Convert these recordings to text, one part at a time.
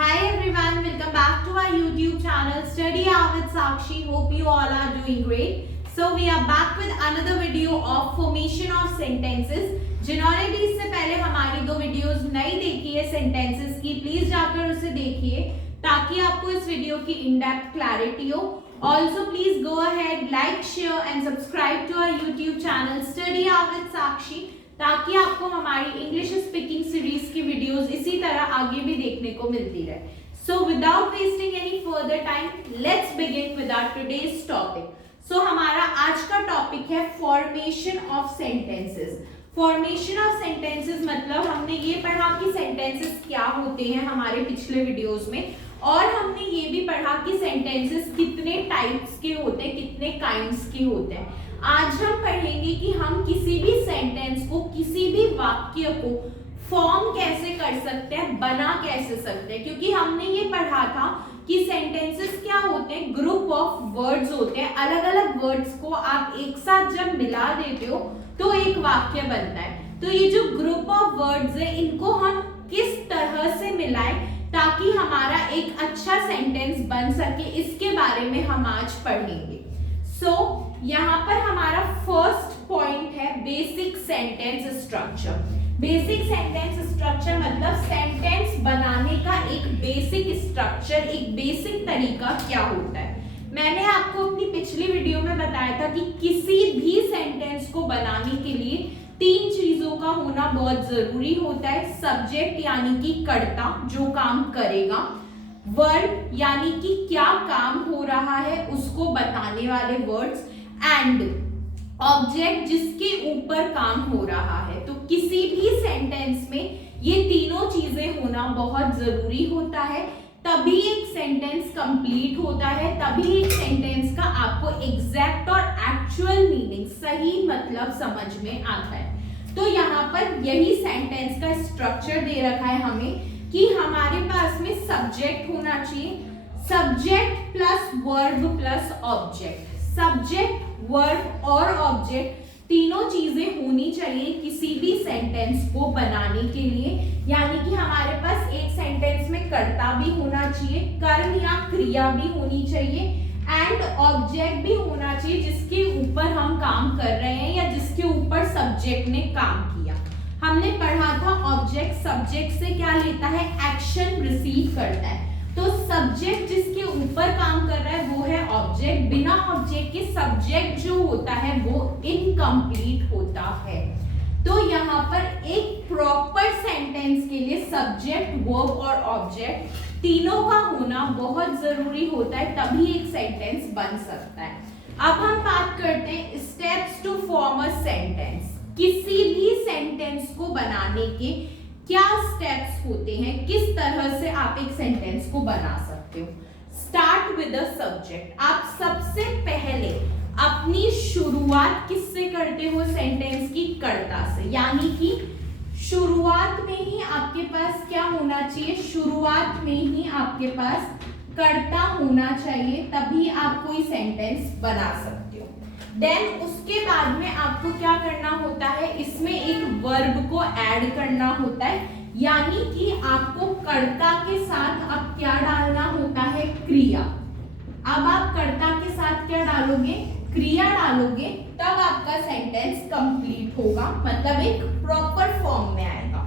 Hi everyone, welcome back to our YouTube channel Study Hour with Sakshi. Hope you all are doing great. So we are back with another video of formation of sentences. जिन्होंने भी इससे पहले हमारी दो videos नहीं देखी है sentences की, प्लीज जाकर उसे देखिए ताकि आपको इस वीडियो की इन डेप्थ क्लैरिटी हो. Also please go ahead, like, share and subscribe to our YouTube channel Study Hour with Sakshi ताकि आपको हमारी इंग्लिश स्पीकिंग सीरीज की वीडियोस इसी तरह आगे भी देखने को मिलती रहे. So without wasting any further time, let's begin with our today's topic. So हमारा आज का टॉपिक है formation of sentences. Formation of sentences मतलब हमने ये पढ़ा कि सेंटेंसेस क्या होते हैं हमारे पिछले वीडियोस में, और हमने ये भी पढ़ा कि सेंटेंसेस कितने टाइप्स के होते हैं, कितने काइंड्स के होते हैं. आज हम पढ़ेंगे कि हम किसी भी सेंटेंस को, किसी भी वाक्य को फॉर्म कैसे कर सकते हैं, बना कैसे सकते हैं. क्योंकि हमने ये पढ़ा था कि सेंटेंसेस क्या होते हैं, ग्रुप ऑफ वर्ड्स होते हैं. अलग अलग वर्ड्स को आप एक साथ जब मिला देते हो तो एक वाक्य बनता है. तो ये जो ग्रुप ऑफ वर्ड्स है, इनको हम किस तरह से मिलाएं ताकि हमारा एक अच्छा सेंटेंस बन सके, इसके बारे में हम आज पढ़ेंगे. सो यहाँ पर हमारा फर्स्ट पॉइंट है basic sentence structure. Basic sentence structure मतलब सेंटेंस बनाने का एक बेसिक स्ट्रक्चर, एक बेसिक तरीका क्या होता है. मैंने आपको अपनी पिछली वीडियो में बताया था कि किसी भी सेंटेंस को बनाने के लिए तीन चीजों का होना बहुत जरूरी होता है. सब्जेक्ट यानी कि कर्ता जो काम करेगा, वर्ब यानी कि क्या काम हो रहा है उसको बताने वाले वर्ड्स, एंड ऑब्जेक्ट जिसके ऊपर काम हो रहा है. तो किसी भी सेंटेंस में ये तीनों चीजें होना बहुत जरूरी होता है, तभी एक सेंटेंस कंप्लीट होता है, तभी एक सेंटेंस का आपको एग्जैक्ट और एक्चुअल मीनिंग, सही मतलब समझ में आता है. तो यहाँ पर यही सेंटेंस का स्ट्रक्चर दे रखा है हमें कि हमारे पास में सब्जेक्ट होना चाहिए, subject plus verb plus object. Subject, verb और ऑब्जेक्ट तीनों चीजें होनी चाहिए किसी भी सेंटेंस को बनाने के लिए. यानी कि हमारे पास एक सेंटेंस में कर्ता भी होना चाहिए, कर्म या क्रिया भी होनी चाहिए, एंड ऑब्जेक्ट भी होना चाहिए जिसके ऊपर हम काम कर रहे हैं या जिसके ऊपर सब्जेक्ट ने काम किया. हमने पढ़ा था ऑब्जेक्ट सब्जेक्ट से क्या लेता है, एक्शन रिसीव करता है. तो सब्जेक्ट जिसके ऊपर काम कर रहा है वो है ऑब्जेक्ट. बिना ऑब्जेक्ट के सब्जेक्ट जो होता है वो इनकम्प्लीट होता है. तो यहाँ पर एक प्रॉपर सेंटेंस के लिए सब्जेक्ट, वर्ब और ऑब्जेक्ट तीनों का होना बहुत जरूरी होता है, तभी एक सेंटेंस बन सकता है. अब हम बात करते हैं steps to form a sentence. किसी भी सेंटेंस को बनाने के क्या स्टेप्स होते हैं, किस तरह से आप एक सेंटेंस को बना सकते हो. Start with a subject. आप सबसे पहले अपनी शुरुआत किससे करते हो सेंटेंस की, कर्ता से. यानी कि शुरुआत में ही आपके पास क्या होना चाहिए, शुरुआत में ही आपके पास कर्ता होना चाहिए, तभी आप कोई सेंटेंस बना सकते हो. देन उसके बाद में आपको क्या करना होता है, इसमें एक वर्ब को ऐड करना होता है. यानी कि आपको कर्ता के साथ अब क्या डालना होता है, क्रिया. अब आप कर्ता के साथ क्या डालोगे, क्रिया डालोगे, तब आपका सेंटेंस कंप्लीट होगा, मतलब एक प्रॉपर फॉर्म में आएगा.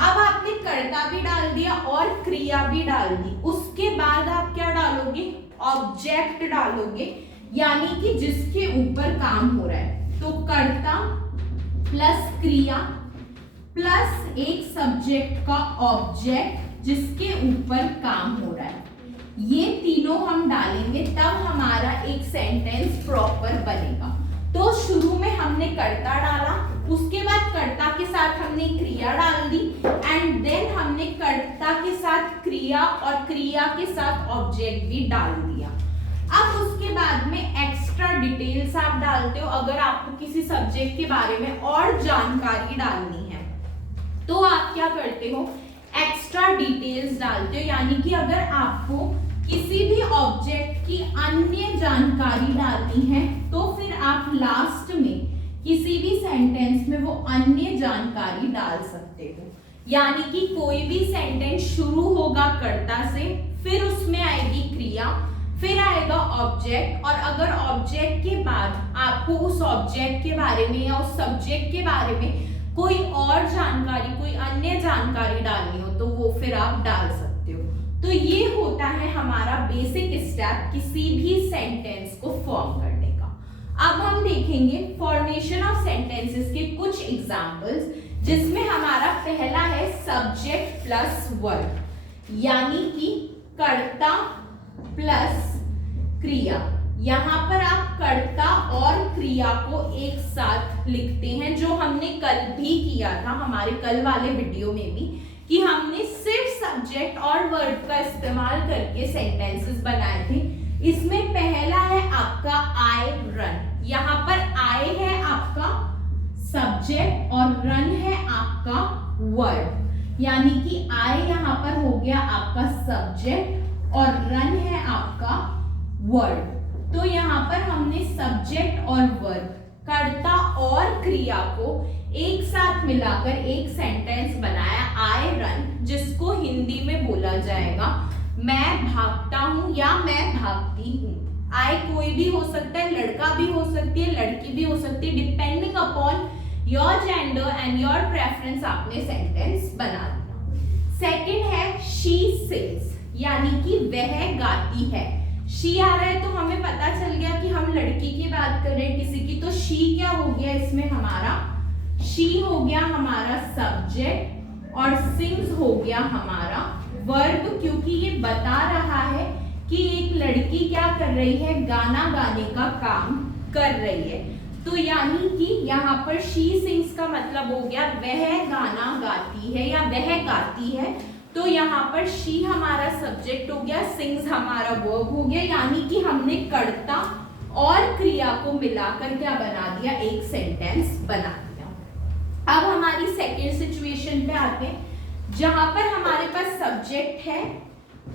अब आपने कर्ता भी डाल दिया और क्रिया भी डाल दी, उसके बाद आप क्या डालोगे, ऑब्जेक्ट डालोगे, यानी कि जिसके ऊपर काम हो रहा है. तो कर्ता प्लस क्रिया प्लस एक सब्जेक्ट का ऑब्जेक्ट जिसके ऊपर काम हो रहा है, ये तीनों हम डालेंगे, तब हमारा एक सेंटेंस प्रॉपर बनेगा. तो शुरू में हमने कर्ता डाला, उसके बाद कर्ता के साथ हमने क्रिया डाल दी, एंड देन हमने कर्ता के साथ क्रिया और क्रिया के साथ ऑब्जेक्ट भी डाल दिया. अब उसके बाद में एक्स्ट्रा डिटेल्स आप डालते हो. अगर आपको किसी सब्जेक्ट के बारे में और जानकारी डालनी है तो आप क्या करते हो, एक्स्ट्रा डिटेल्स डालते हो. यानी कि अगर आपको किसी भी ऑब्जेक्ट की अन्य जानकारी डालनी है तो फिर आप लास्ट में किसी भी सेंटेंस में वो अन्य जानकारी डाल सकते हो. यानी कि कोई भी सेंटेंस शुरू होगा कर्ता से फिर उसमें आएगी क्रिया, फिर आएगा ऑब्जेक्ट, और अगर ऑब्जेक्ट के बाद आपको उस ऑब्जेक्ट के बारे में या उस सब्जेक्ट के बारे में कोई और जानकारी, कोई अन्य जानकारी डालनी हो तो वो फिर आप डाल सकते हो। तो ये होता है हमारा बेसिक स्टेप किसी भी सेंटेंस को फॉर्म करने का। अब हम देखेंगे फॉर्मेशन ऑफ सेंटेंसेस के कुछ एग्जांपल्स, जिसमें हमारा पहला है सब्जेक्ट प्लस वर्ब, यानी कि कर्ता प्लस क्रिया। यहाँ पर आप कर्ता और क्रिया को एक साथ लिखते हैं, जो हमने कल भी किया था हमारे कल वाले वीडियो में भी, कि हमने सिर्फ सब्जेक्ट और वर्ब का इस्तेमाल करके सेंटेंसेस बनाए थे। इसमें पहला है आपका आई रन। यहाँ पर आई है आपका सब्जेक्ट और रन है आपका वर्ब, यानी कि आई यहाँ पर हो गया आपका सब्जेक्ट और रन है आपका वर्ब। तो यहाँ पर हमने सब्जेक्ट और वर्ब, कर्ता और क्रिया को एक साथ मिलाकर एक सेंटेंस बनाया, आई रन, जिसको हिंदी में बोला जाएगा मैं भागता हूं या मैं भागती हूं। आई कोई भी हो सकता है, लड़का भी हो सकती है, लड़की भी हो सकती है, depending upon your gender and your preference आपने सेंटेंस बना दिया। सेकंड है शी सिंग्स, यानी कि वह गाती है। शी आ रहा है तो हमें पता चल गया कि हम लड़की की बात कर रहे हैं किसी की, तो शी क्या हो गया इसमें हमारा, शी हो गया हमारा सब्जेक्ट और सिंग्स हो गया हमारा वर्ब, क्योंकि ये बता रहा है कि एक लड़की क्या कर रही है, गाना गाने का काम कर रही है। तो यानी कि यहाँ पर शी सिंग्स का मतलब हो गया वह गाना गाती है या वह गाती है। तो यहाँ पर शी हमारा सब्जेक्ट हो गया, सिंग्स हमारा वर्ब हो गया, यानी कि हमने कर्ता और क्रिया को मिलाकर क्या बना दिया, एक सेंटेंस बना दिया। अब हमारी सेकेंड सिचुएशन पे आते हैं, जहां पर हमारे पास सब्जेक्ट है,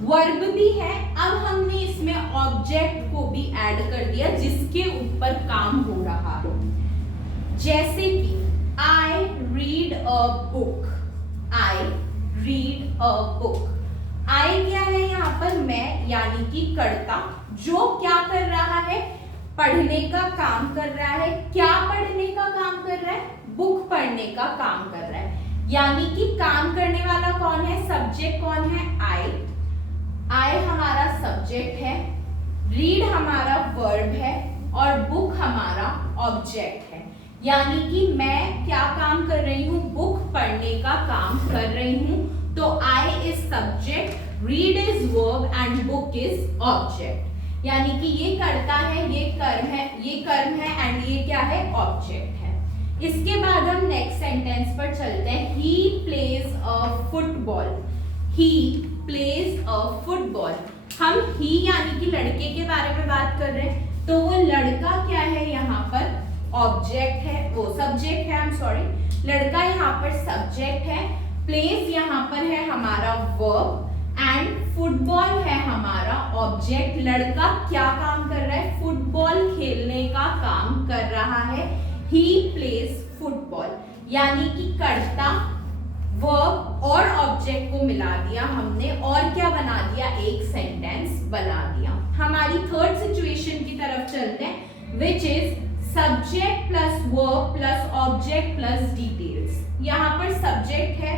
वर्ब भी है, अब हमने इसमें ऑब्जेक्ट को भी ऐड कर दिया जिसके ऊपर काम हो रहा है। जैसे कि I read a book, I read a book. I क्या है यहाँ पर, मैं, यानी कि कर्ता, जो क्या कर रहा है, पढ़ने का काम कर रहा है। क्या पढ़ने का काम कर रहा है, बुक पढ़ने का काम कर रहा है, यानी कि काम करने वाला कौन है, सब्जेक्ट कौन है, आई। आई हमारा सब्जेक्ट है, रीड हमारा वर्ब है और बुक हमारा ऑब्जेक्ट है, यानी कि मैं क्या काम कर रही हूँ, बुक पढ़ने का काम कर रही हूँ। तो I is subject, read is verb and book is object, यानी कि ये कर्ता है, ये कर्म है एंड ये क्या है, ऑब्जेक्ट है। इसके बाद हम नेक्स्ट सेंटेंस पर चलते हैं। He plays a football, he plays a football. हम ही यानी कि लड़के के बारे में बात कर रहे हैं, तो वो लड़का क्या है यहाँ पर, ऑब्जेक्ट है, वो सब्जेक्ट है, आई एम सॉरी, लड़का यहाँ पर सब्जेक्ट है, प्लेस यहाँ पर है हमारा वर्ब एंड फुटबॉल है हमारा ऑब्जेक्ट। लड़का क्या काम कर रहा है, फुटबॉल खेलने का काम कर रहा है, ही प्लेज फुटबॉल, यानी कि कर्ता, वर्ब और ऑब्जेक्ट को मिला दिया हमने और क्या बना दिया, एक सेंटेंस बना दिया। हमारी थर्ड सिचुएशन की तरफ चलते हैं, which is subject plus verb plus object plus details. यहाँ पर सब्जेक्ट है,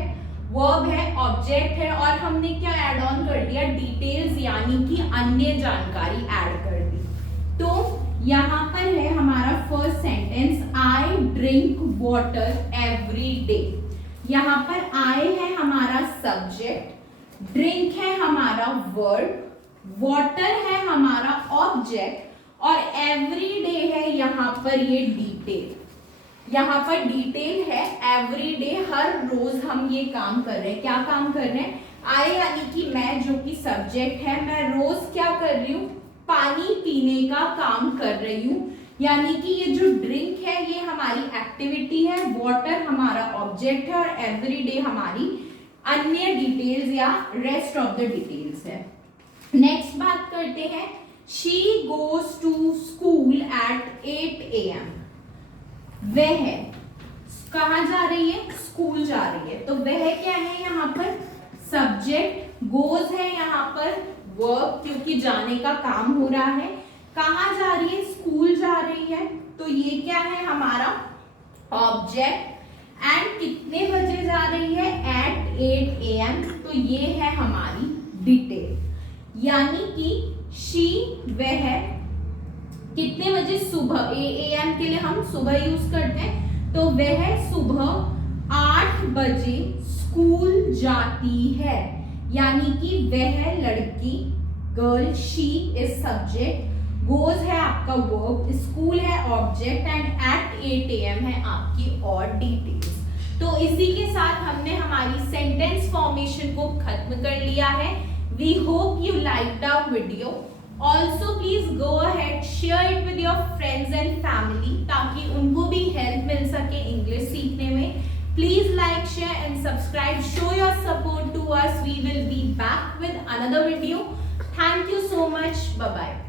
वर्ब है, ऑब्जेक्ट है और हमने क्या ऐड ऑन कर दिया, डिटेल्स, यानी कि अन्य जानकारी ऐड कर दी। तो यहाँ पर है हमारा first sentence, I drink water every day. यहाँ पर आई है हमारा सब्जेक्ट, ड्रिंक है हमारा वर्ब, वाटर है हमारा ऑब्जेक्ट और एवरी डे है यहाँ पर ये डिटेल। यहाँ पर डिटेल है, एवरी डे, हर रोज हम ये काम कर रहे हैं। क्या काम कर रहे हैं, आई यानी कि मैं, जो कि सब्जेक्ट है, मैं रोज क्या कर रही हूँ, पानी पीने का काम कर रही हूँ, यानी कि ये जो ड्रिंक है ये हमारी एक्टिविटी है, वाटर हमारा ऑब्जेक्ट है और एवरी डे हमारी अन्य डिटेल्स या रेस्ट ऑफ द डिटेल्स है। नेक्स्ट बात करते हैं, she goes to school at 8 AM। वह कहाँ जा रही है, स्कूल जा रही है, तो वह क्या है यहाँ पर, सब्जेक्ट, गोज है यहाँ पर वर्क, क्योंकि जाने का काम हो रहा है। कहाँ जा रही है? स्कूल जा रही है। तो ये क्या है हमारा ऑब्जेक्ट। एंड कितने बजे जा रही है? At 8 AM। तो ये है हमारी डिटेल, यानी कि शी वह कितने बजे? सुबह। AM के लिए हम सुबह यूज करते हैं, तो वह सुबह 8 बजे स्कूल जाती है, यानी कि वह लड़की, girl, she is subject, goes है आपका वर्ब, स्कूल है ऑब्जेक्ट एंड एट 8 AM है आपकी और डिटेल्स। तो इसी के साथ हमने हमारी सेंटेंस फॉर्मेशन को खत्म कर लिया है। We hope you liked our video. Also please go ahead, share it with your friends and family, ताकि उनको भी हेल्प मिल सके इंग्लिश सीखने में। Please like, share and subscribe. Show your support to us. We will be back with another video. Thank you so much. Bye bye.